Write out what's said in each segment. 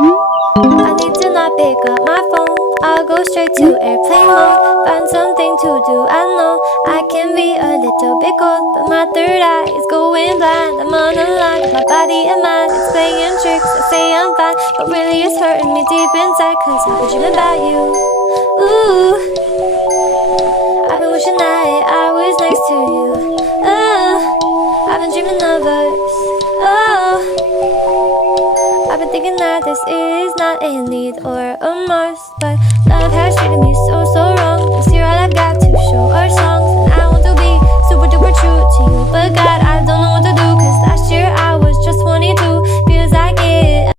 I need to not pick up my phone. I'll go straight to airplane mode. Find something to do. I know I can be a little bit cold, but my third eye is going blind. I'm on a line with my body and mind. It's playing tricks. I say I'm fine, but really it's hurting me deep inside. Cause I've been dreaming about you. Ooh, I've been wishing that I was next to you. I've been dreaming of us. I've been thinking that this is not a need or a must, but love has treated me so wrong. This year all I've got to show are songs, and I want to be super duper true to you, but God, I don't know what to do. Cause last year I was just 22. Feels like it.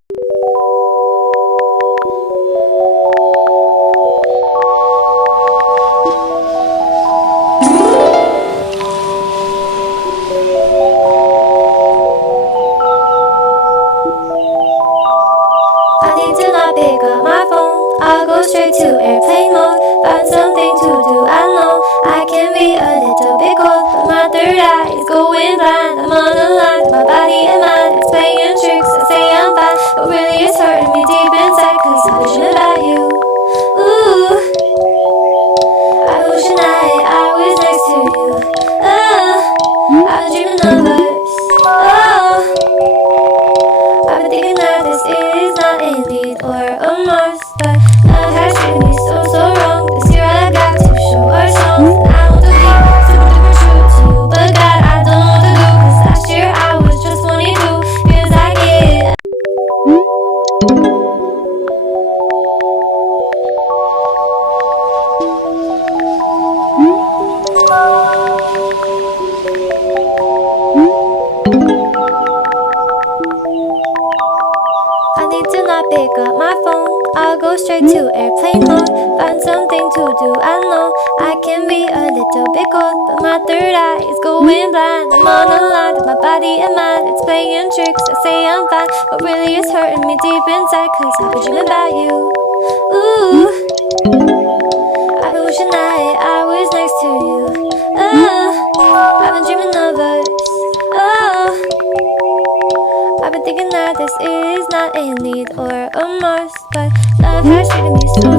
I need to not pick up my phone. I'll go straight to airplane mode. Find something to do. I know I can be a little bit cold, but my third eye is going blind. I'm on a line with my body and mind. It's playing tricks. I say I'm fine, but really it's hurting me deep inside. Cause I've been dreaming about you. Ooh, I've been wishing that I was next to you. I've been dreaming of us. I've been thinking that this is not a need or a must, but love has treated me so wrong. This year all I got to show are songs, and I want to be super duper true to you, but God, I don't know what to do. Cause last year I was just 22. Feels like it. I need to not pick up my phone. I'll go straight to airplane mode. Find something to do. I know I can be a little bit cold, but my third eye is going blind. I'm on a line with my body and mind. It's playing tricks. I say I'm fine, but really it's hurting me deep inside. Cause I've been dreaming about you. Ooh, I've been wishing that I was next to you. I've been dreaming of us. I've been thinking that this is not a need or a must, but love has treated me so